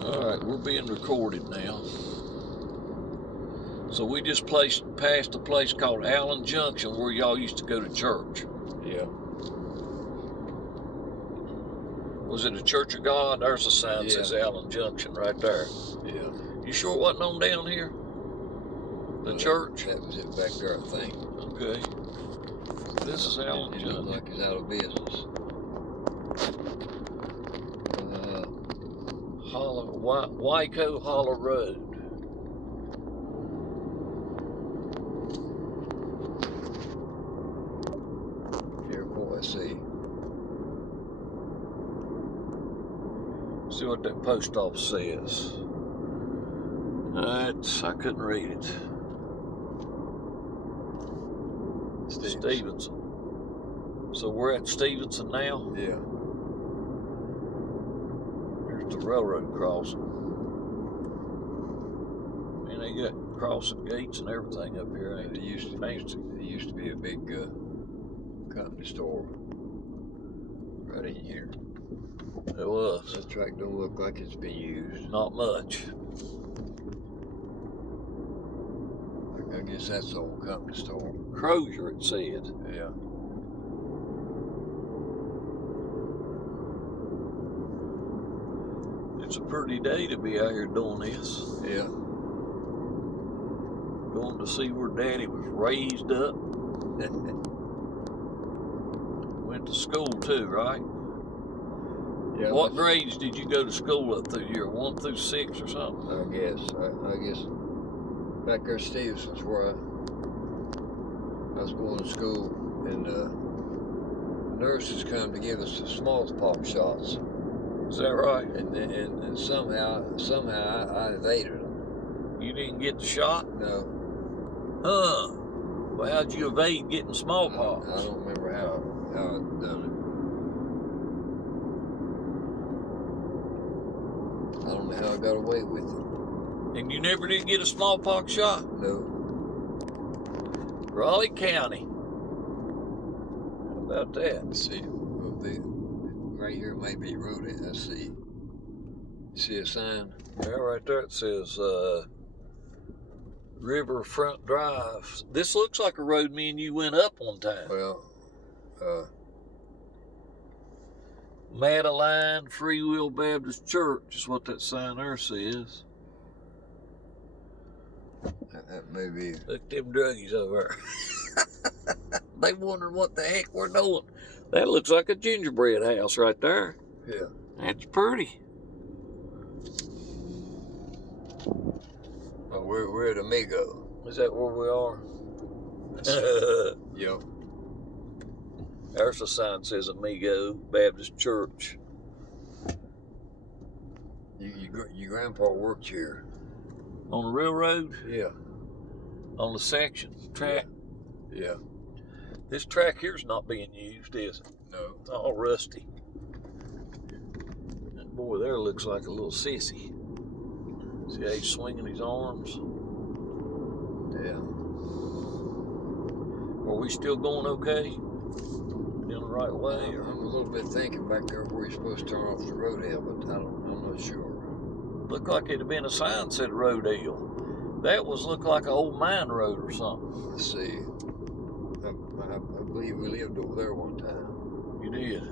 Alright, we're being recorded now. So we just passed a place called Allen Junction where y'all used to go to church. Yeah. Was it a Church of God? There's a sign that says Allen Junction right there. Yeah. You sure it wasn't on down here? The church? That was it back there, I think. Okay. This is Allen Junction. It looked like it's out of business. Wyco Hollow Road. Ercoy, See what that post office says. I couldn't read it. Stevenson. So we're at Stevenson now? Yeah. There's the railroad crossing. And they got crossing gates and everything up here. It used to be a big company store right in here. It was. That track don't look like it's been used. Not much. I guess that's the old company store. Crozier, it said. Yeah. It's a pretty day to be out here doing this. Yeah. Going to see where Daddy was raised up. Went to school too, right? Yeah. What grades did you go to school up through here? 1 through 6 or something? I guess back there at Stevenson's where I was going to school, and nurses come to give us the smallpox shots. Is that right? And somehow I evaded them. You didn't get the shot? No. Huh. Well, how'd you evade getting smallpox? I don't remember how I done it. I don't know how I got away with it. And you never did get a smallpox shot? No. Raleigh County. How about that? Let's see. Right here may be road. Let's see. See a sign? Yeah, right there it says Riverfront Drive. This looks like a road me and you went up one time. Well, Madeline Free Will Baptist Church is what that sign there says. that may be. Look at them druggies over there. They wondering what the heck we're doing. That looks like a gingerbread house right there. Yeah. That's pretty. Oh, we're at Amigo. Is that where we are? Yep. There's a sign that says Amigo Baptist Church. Your grandpa worked here. On the railroad? Yeah. On the section track? Yeah. This track here's not being used, is it? No. It's all rusty. That boy there looks like a little sissy. See how he's swinging his arms? Yeah. Are we still going okay? In the right way? Or? I'm a little bit thinking back there where you're supposed to turn off the rodeo, but I'm not sure. Looked like it'd have been a sign that said Rodale. That looked like an old mine road or something. Let's see. I believe we lived over there one time. You did.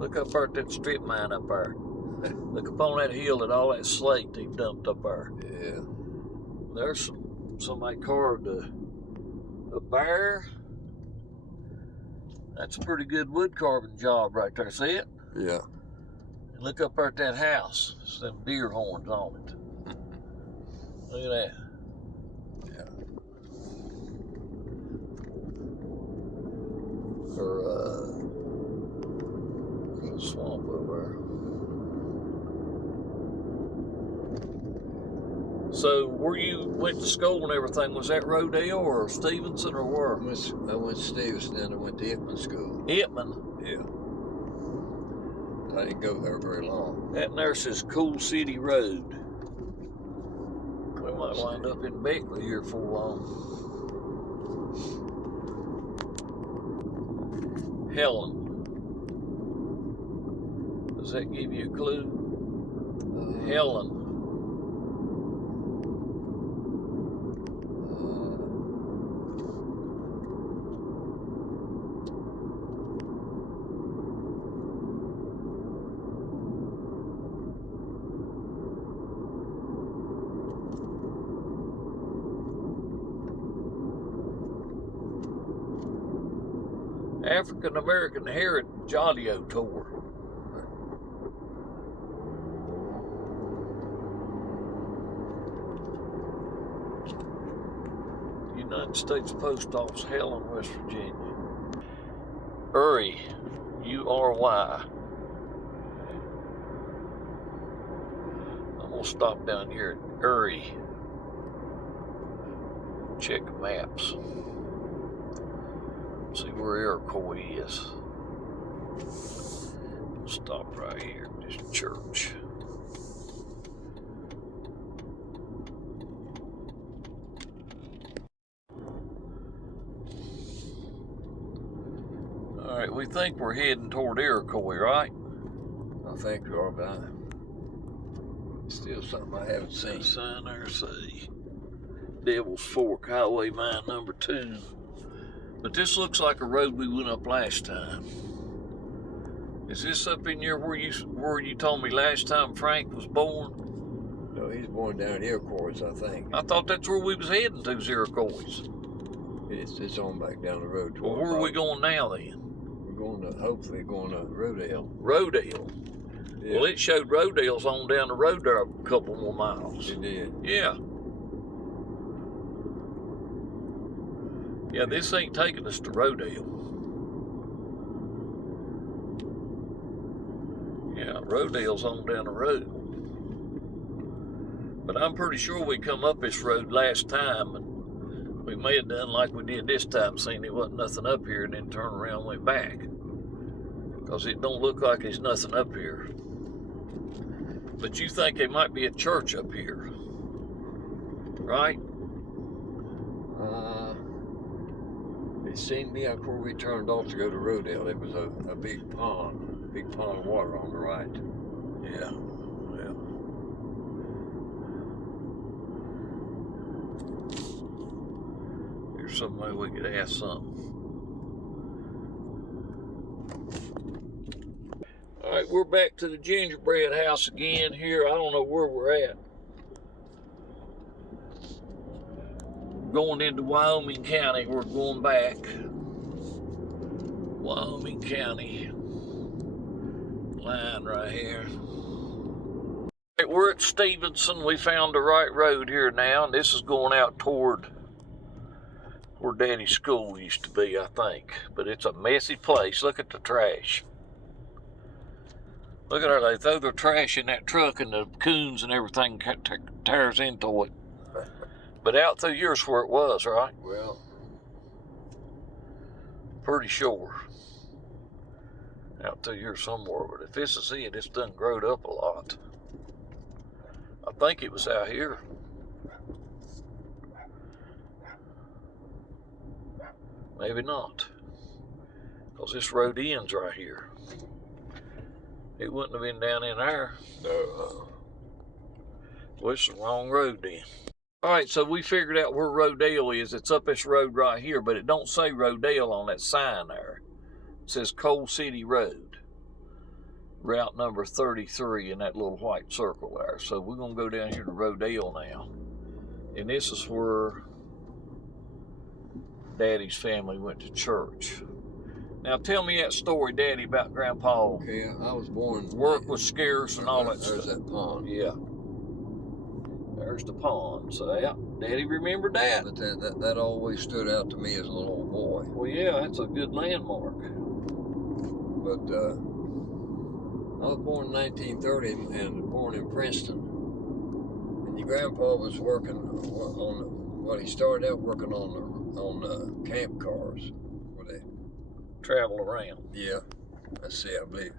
Look up there at that strip mine up there. Look up on that hill at all that slate they dumped up there. Yeah. There's somebody carved a bear. That's a pretty good wood carving job right there. See it? Yeah. And look up there at that house. It's them deer horns on it. Look at that. Yeah. Or little swamp over there. So where you went to school and everything, was that Rodale or Stevenson or where? I went to Stevenson, then I went to Ipman School. Ipman? Yeah. I didn't go there very long. That there says Cool City Road. We might wind up in Beckley here for long. Helen. Does that give you a clue? Helen. African American Heritage Audio Tour. United States Post Office, Helen, West Virginia. Ercoy, U-R-Y. I'm gonna stop down here at Ercoy. Check the maps. See where Ercoy is. Stop right here at this church. All right, we think we're heading toward Ercoy, right? I think we are, but still something I haven't seen. Sign there, see. Devil's Fork, Highway mine number 2. But this looks like a road we went up last time. Is this up in here where you told me last time Frank was born? No, he's born down at Ercoy's, I think. I thought that's where we was heading to, Ercoy's. It's on back down the road. Well, where are we going now then? We're going to, hopefully going to Rodale. Rodale? Yeah. Well, it showed Rodale's on down the road there a couple more miles. It did? Yeah. Yeah, this ain't taking us to Rodale. Yeah, Rodale's on down the road. But I'm pretty sure we come up this road last time, and we may have done like we did this time, seen there wasn't nothing up here, and then turned around and went back. Because it don't look like there's nothing up here. But you think there might be a church up here, right? It seemed to me like where we turned off to go to Rodale, there was a big pond of water on the right. Yeah, yeah. Here's some way we could ask something. All right, we're back to the gingerbread house again here. I don't know where we're at. Going into Wyoming County, we're going back. Wyoming County. Line right here. Right, we're at Stevenson. We found the right road here now, and this is going out toward where Daddy's school used to be, I think. But it's a messy place. Look at the trash. Look at how they throw their trash in that truck, and the coons and everything tears into it. But out through yours where it was, right? Well, pretty sure. Out through here somewhere, but if this is it, it's done growed up a lot. I think it was out here. Maybe not. Because this road ends right here. It wouldn't have been down in there. no. Well, it's the wrong road then. All right, so we figured out where Rodale is. It's up this road right here, but it don't say Rodale on that sign there. It says Coal City Road. Route number 33 in that little white circle there. So we're gonna go down here to Rodale now. And this is where Daddy's family went to church. Now tell me that story, Daddy, about Grandpa. Okay, I was born. Work was scarce and all that There's stuff. that pond. Yeah. There's the pond. So yeah, Daddy remembered that. But that always stood out to me as a little old boy. Well, yeah, that's a good landmark. But I was born in 1930 and born in Princeton. And your grandpa was working on, well, he started out working on camp cars. Where they Travel around. Yeah, let's see, I believe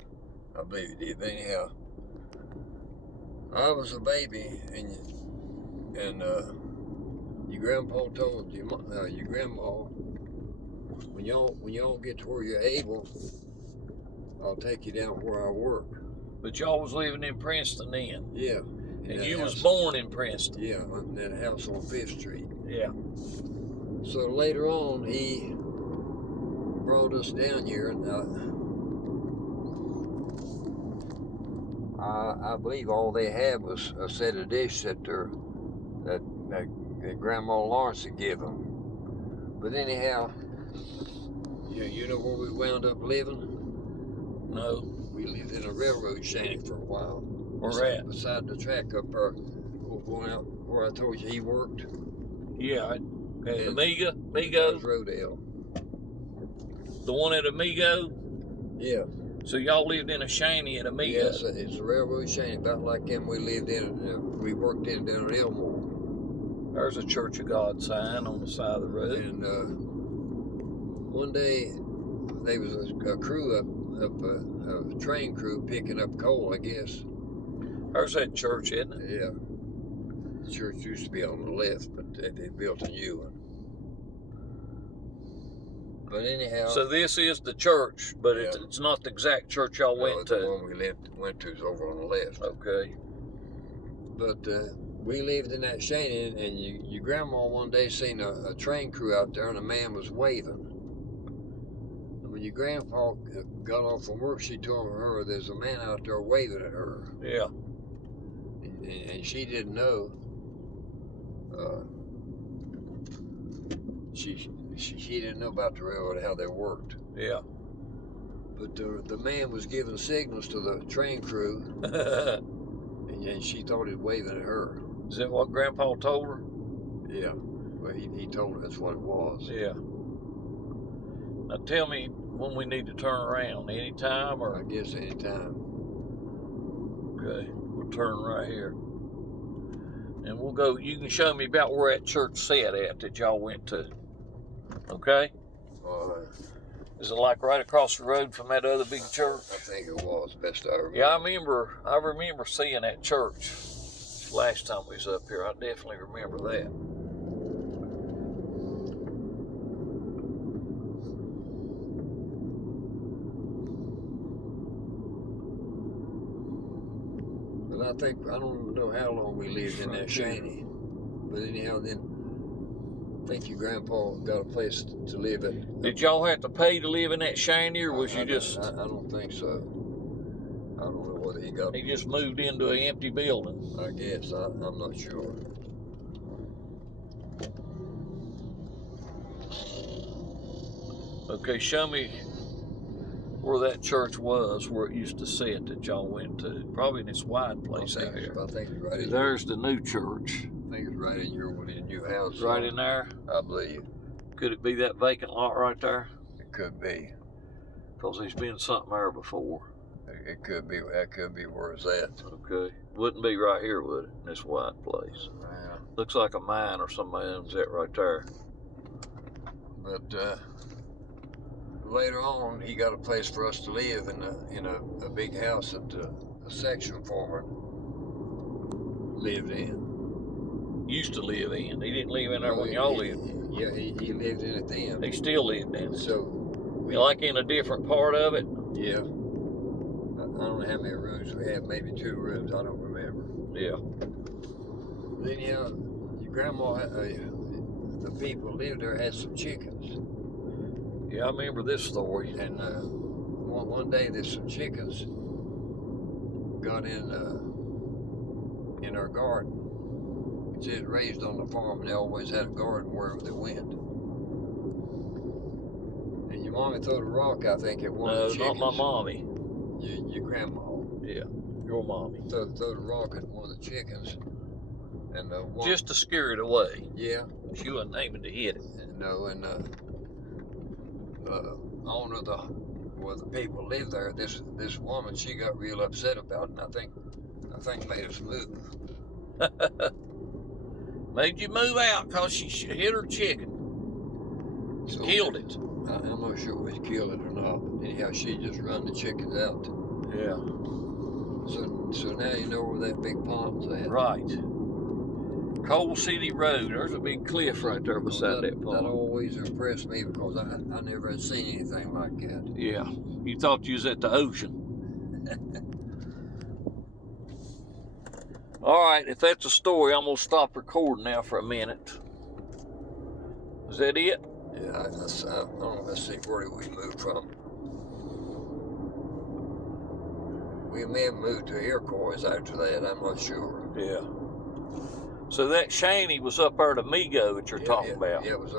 he did. But anyhow, I was a baby, and your grandpa told your grandma, when y'all get to where you're able, I'll take you down where I work. But y'all was living in Princeton then. Yeah. And you was born in Princeton. Yeah, in that house on 5th Street. Yeah. So later on, he brought us down here, and I believe all they had was a set of dishes that Grandma Lawrence had given them. But anyhow, you know where we wound up living? No. We lived in a railroad shanty for a while. Where at? Beside the track up there, going out where I told you he worked. Yeah. At Amigo? Rodale. The one at Amigo? Yeah. So y'all lived in a shanty at Amigo? Yes, it's a railroad shanty, about like them we lived in. We worked in down at Elmore. There's a Church of God sign on the side of the road. And one day, there was a crew a train crew picking up coal, I guess. There's that church, isn't it? Yeah. The church used to be on the left, but they built a new one. But anyhow. So this is the church, but Yeah. it's not the exact church y'all went to. The one we went to is over on the left. Okay. But we lived in that shanty, and your grandma one day seen a train crew out there, and a man was waving. And when your grandpa got off from work, she told her there's a man out there waving at her. Yeah. And she didn't know. She didn't know about the railroad, how they worked. Yeah. But the man was giving signals to the train crew, and she thought he was waving at her. Is that what Grandpa told her? Yeah. Well, he told her that's what it was. Yeah. Now tell me when we need to turn around. Anytime or? I guess anytime. Okay. We'll turn right here. And we'll go, you can show me about where that church sat at that y'all went to. Okay? Is it like right across the road from that other big church? I think it was, best I remember. Yeah, I remember seeing that church last time we was up here. I definitely remember that. But I don't know how long we lived in that shanty. But anyhow, then I think your grandpa got a place to live in. Did y'all have to pay to live in that shanty, or was you just? I don't think so. I don't know whether he got. He just moved into an empty building. I guess I'm not sure. Okay, show me where that church was, where it used to sit that y'all went to. Probably in this wide place out here. I think it's right in There's the new church. I think it's right in your new house. Right in there? I believe. Could it be that vacant lot right there? It could be. Because there's been something there before. It could be. That could be where it's at. Okay. Wouldn't be right here, would it? In this wide place. Yeah. Looks like a mine or somebody owns that right there. But later on, he got a place for us to live in a big house that a section foreman lived in. Used to live in. He didn't live in there when y'all lived. Yeah, he lived in it then. He still lived in it. So like in a different part of it? Yeah. I don't know how many rooms we had. Maybe 2 rooms. I don't remember. Yeah. Then your grandma, the people lived there had some chickens. Yeah, I remember this story. And one day there's some chickens got in our garden. It said raised on the farm, and they always had a garden wherever they went. And your mommy threw a rock, I think, at one of the chickens. No, not my mommy. Your grandma. Yeah, your mommy. Threw a rock at one of the chickens. And just to scare it away. Yeah. She wasn't aiming to hit it. No, and owner of where the people lived there, this woman, she got real upset about it, and I think made us move. Made you move out because she hit her chicken. So killed it. I'm not sure we killed it or not, but anyhow, she just run the chickens out. Yeah. So now you know where that big pond's at. Right. Coal City Road. There's a big cliff right there beside that pond. That always impressed me because I never had seen anything like that. Yeah. You thought you was at the ocean. All right, if that's a story, I'm gonna stop recording now for a minute. Is that it? Yeah, I don't know. Let's see, where did we move from? We may have moved to Ercoy after that. I'm not sure. Yeah. So that shanty was up there at Amigo that you're talking about. Yeah, it was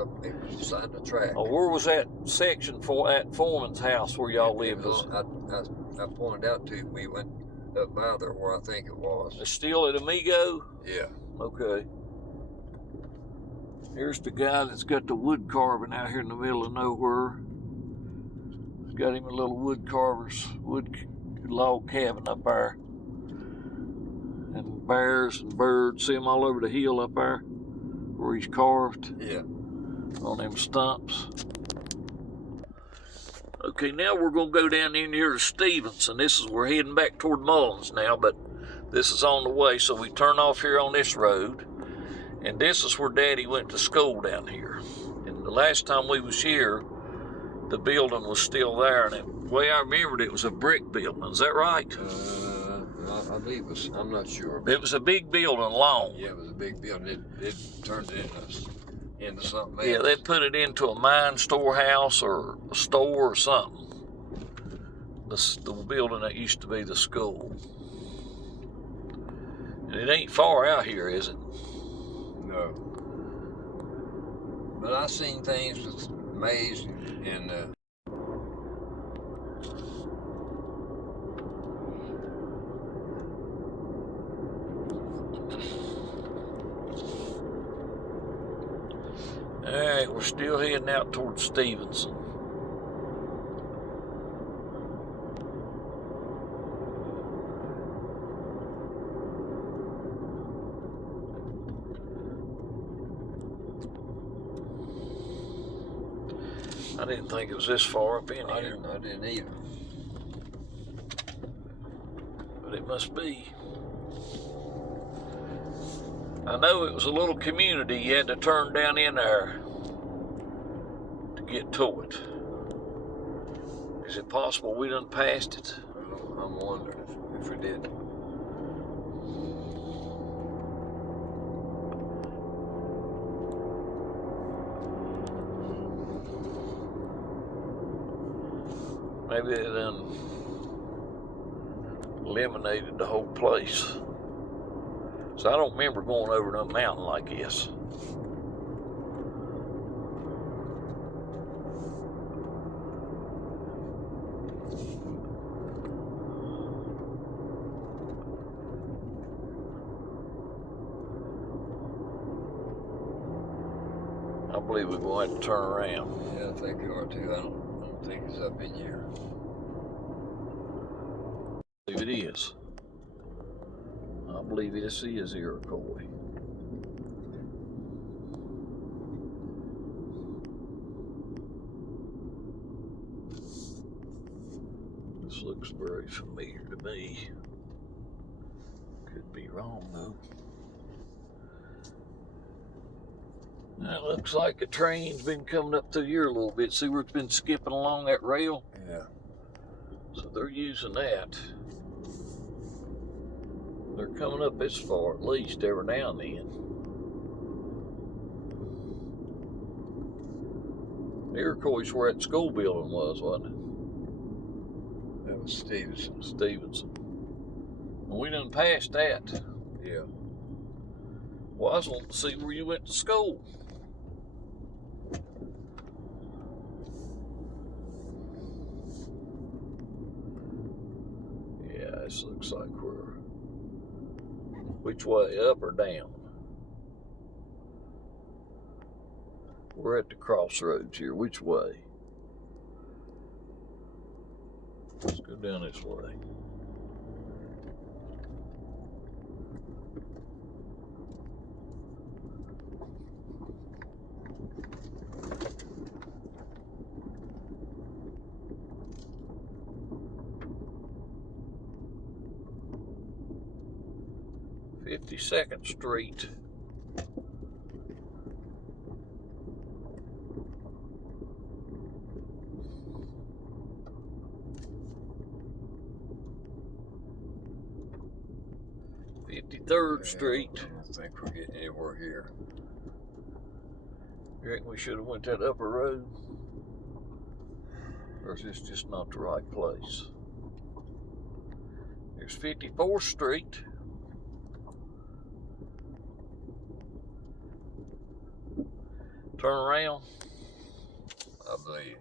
beside the track. Oh, where was that section for at Foreman's house where y'all lived? I pointed out to you, we went up by there where I think it was. It's still at Amigo? Yeah. Okay. Here's the guy that's got the wood carving out here in the middle of nowhere. He's got him a little wood log cabin up there. And bears and birds, see them all over the hill up there where he's carved. Yeah. On them stumps. Okay, now we're gonna go down in here to Stevenson. We're heading back toward Mullins now, but this is on the way, so we turn off here on this road. And this is where Daddy went to school down here. And the last time we was here, the building was still there, and the way I remembered it was a brick building. Is that right? I believe it was. I'm not sure. It was a big building, long. Yeah, it was a big building. It turned into something else. Yeah, they put it into a mine storehouse or a store or something. The building that used to be the school. And it ain't far out here, is it? No. But I seen things with maize and all right, we're still heading out towards Stevenson. I didn't think it was this far up in here. I didn't either. But it must be. I know it was a little community you had to turn down in there to get to it. Is it possible we done passed it? I'm wondering if we did. Maybe they done eliminated the whole place. So I don't remember going over no mountain like this. I believe we're going to have to turn around. Yeah, I think we are too. I don't think it's up in here. I believe it is. I believe this is Ercoy. This looks very familiar to me. Could be wrong though. That looks like a train's been coming up through here a little bit. See where it's been skipping along that rail? Yeah. So they're using that. They're coming up this far at least every now and then. Ercoy's where that school building was, wasn't it? That was Stevenson. Stevenson. And we done passed that. Yeah. Well, I was wanting to see where you went to school. Yeah, this looks like we're... Which way, up or down? We're at the crossroads here. Which way? Let's go down this way. "52nd Street. 53rd Street. I don't think we're getting anywhere here. You reckon we should have went that upper road? Or is this just not the right place? There's 54th Street. Turn around. I believe.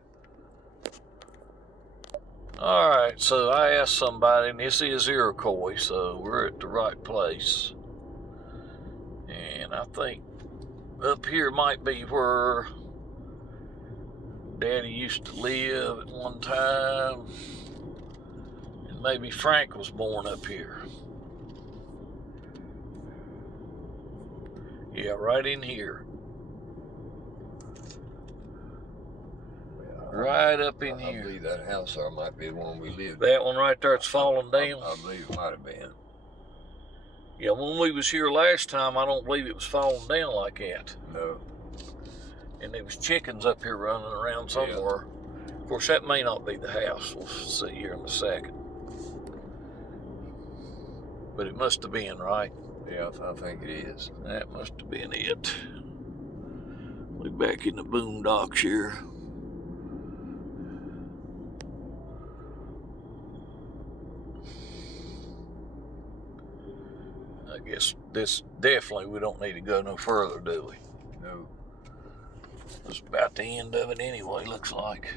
Alright, so I asked somebody, and this is Ercoy, so we're at the right place. And I think up here might be where Daddy used to live at one time. And maybe Frank was born up here. Yeah, right in here. Right up in I here. believe that house there might be the one we lived in. That one right there, it's falling down. I believe it might have been. Yeah, when we was here last time, I don't believe it was falling down like that. No. And there was chickens up here running around somewhere. Yeah. Of course, that may not be the house. We'll see here in a second. But it must have been, right? Yeah, I think it is. That must have been it. We're back in the boondocks here. I guess this definitely, we don't need to go no further, do we? No. It's about the end of it anyway, looks like.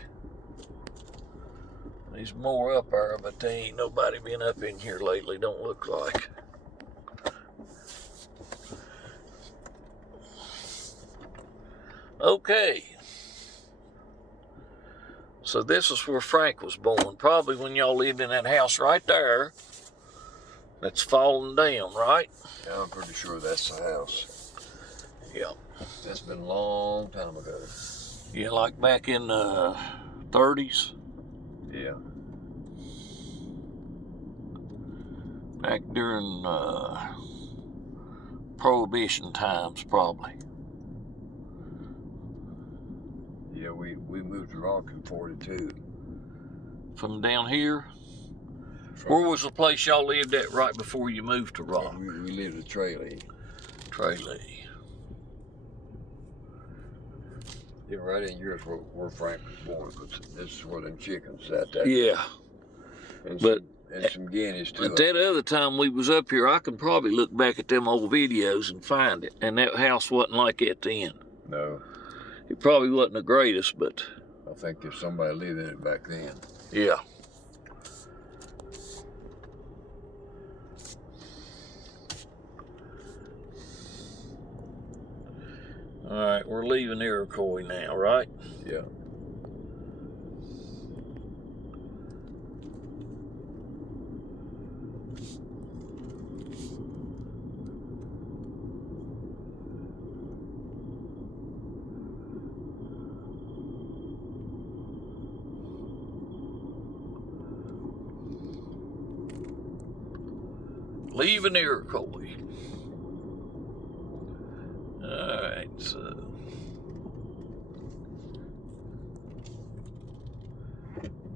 There's more up there, but there ain't nobody been up in here lately, don't look like. Okay. So this is where Frank was born, probably when y'all lived in that house right there. That's falling down, right? Yeah, I'm pretty sure that's the house. Yeah. That's been a long time ago. Yeah, like back in the 30s. Yeah. Back during Prohibition times, probably. Yeah, we moved to Rock in 42. From down here? Where was the place y'all lived at right before you moved to Rock? We lived at Tralee. Tralee. Yeah, right in yours where Frank was born, because this is where them chickens sat there. Yeah. And but some guineas too. But that other time we was up here, I can probably look back at them old videos and find it. And that house wasn't like that then. No. It probably wasn't the greatest, but... I think there's somebody lived in it back then. Yeah. All right, we're leaving Ercoy now, right? Yeah. Leaving Ercoy. Alright, so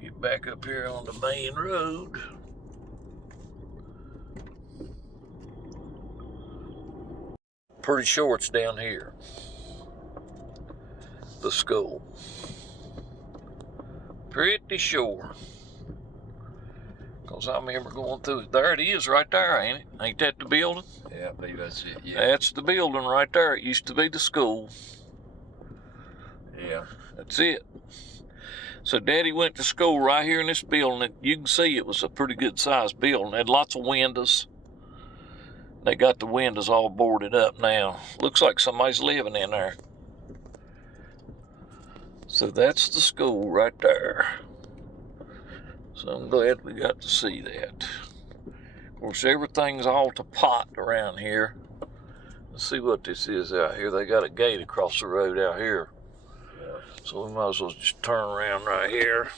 get back up here on the main road. Pretty sure it's down here. The school. Pretty sure. Because I remember going through it. There it is right there, ain't it? Ain't that the building? Yeah, I believe that's it, yeah. That's the building right there. It used to be the school. Yeah. That's it. So Daddy went to school right here in this building. You can see it was a pretty good sized building. It had lots of windows. They got the windows all boarded up now. Looks like somebody's living in there. So that's the school right there. So I'm glad we got to see that. Of course, everything's all to pot around here. Let's see what this is out here. They got a gate across the road out here. Yeah. So we might as well just turn around right here.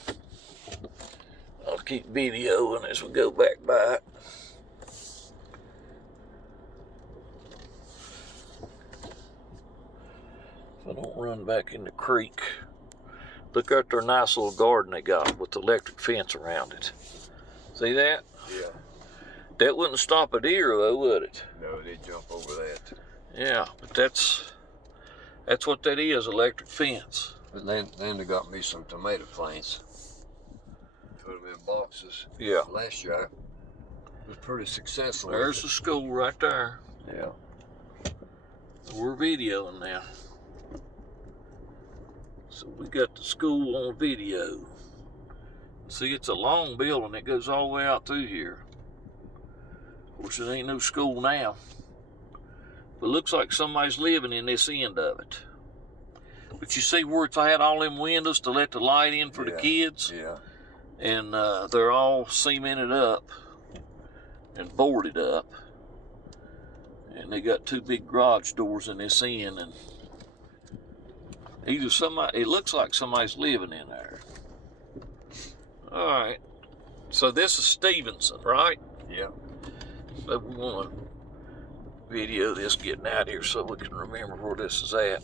I'll keep videoing as we go back by it. So I don't run back in the creek. Look at their nice little garden they got with the electric fence around it. See that? Yeah. That wouldn't stop a deer though, would it? No, they jump over that. Yeah, but that's what that is, electric fence. But then they got me some tomato plants. Put them in boxes. Yeah. Last year I was pretty successful. There's the school right there. Yeah. We're videoing now. So we got the school on video. See, it's a long building. It goes all the way out through here. Of course, it ain't no school now. But it looks like somebody's living in this end of it. But you see where it's had all them windows to let the light in for the kids? Yeah. And they're all cemented up and boarded up. And they got 2 big garage doors in this end. And either it looks like somebody's living in there. All right. So this is Stevenson, right? Yeah. So we want to video this getting out here so we can remember where this is at.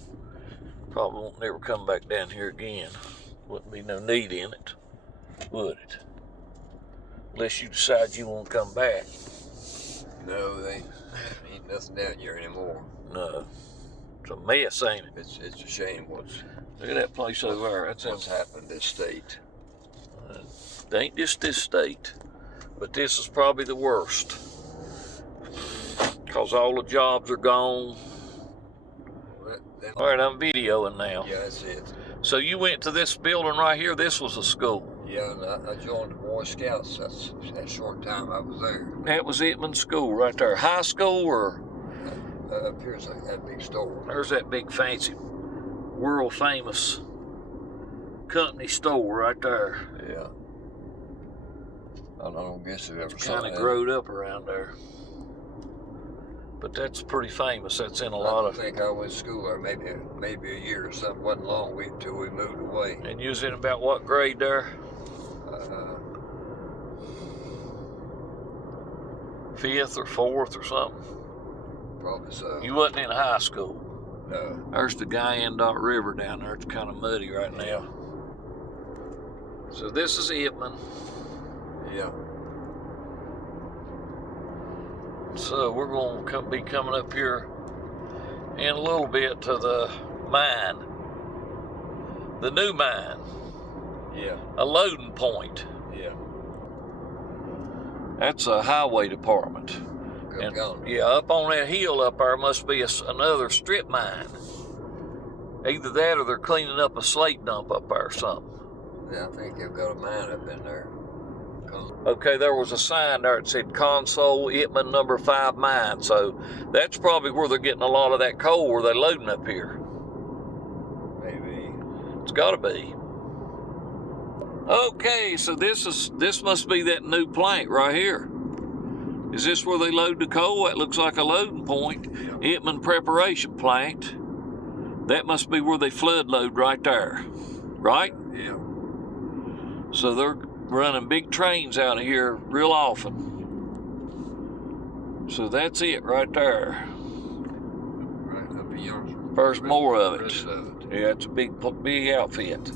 Probably won't never come back down here again. Wouldn't be no need in it, would it? Unless you decide you want to come back. No, they ain't nothing down here anymore. No. It's a mess, ain't it? It's a shame Look at that place over there. That's what's happened in this state. It ain't just this state, but this is probably the worst. Because all the jobs are gone. All right, I'm videoing now. Yeah, that's it. So you went to this building right here. This was a school. Yeah, and I joined the Boy Scouts. That's that short time I was there. That was Itman School right there. High school or? Up here's that big store. There's that big fancy, world famous company store right there. Yeah. I don't guess it ever Kind of growed up around there. But that's pretty famous. That's in a lot of. I think I went to school there maybe a year or something. Wasn't long until we moved away. And you was in about what grade there? 5th or 4th or something. Probably so. You wasn't in high school. No. There's the Guyandotte River down there. It's kind of muddy right now. So this is Itman. Yeah. So we're going to be coming up here in a little bit to the mine. The new mine. Yeah. A loading point. Yeah. That's a highway department. And, yeah, up on that hill up there must be another strip mine. Either that or they're cleaning up a slate dump up there or something. Yeah, I think they've got a mine up in there. Okay, there was a sign there that said Console Itman number 5 mine. So that's probably where they're getting a lot of that coal where they're loading up here. Maybe. It's gotta be. Okay, so this must be that new plant right here. Is this where they load the coal? That looks like a loading point. Yeah. Itman preparation plant. That must be where they flood load right there. Right? Yeah. So they're running big trains out of here real often. So that's it right there. Right up beyond. There's more of it. Of it. Yeah, it's a big outfit. Big outfit.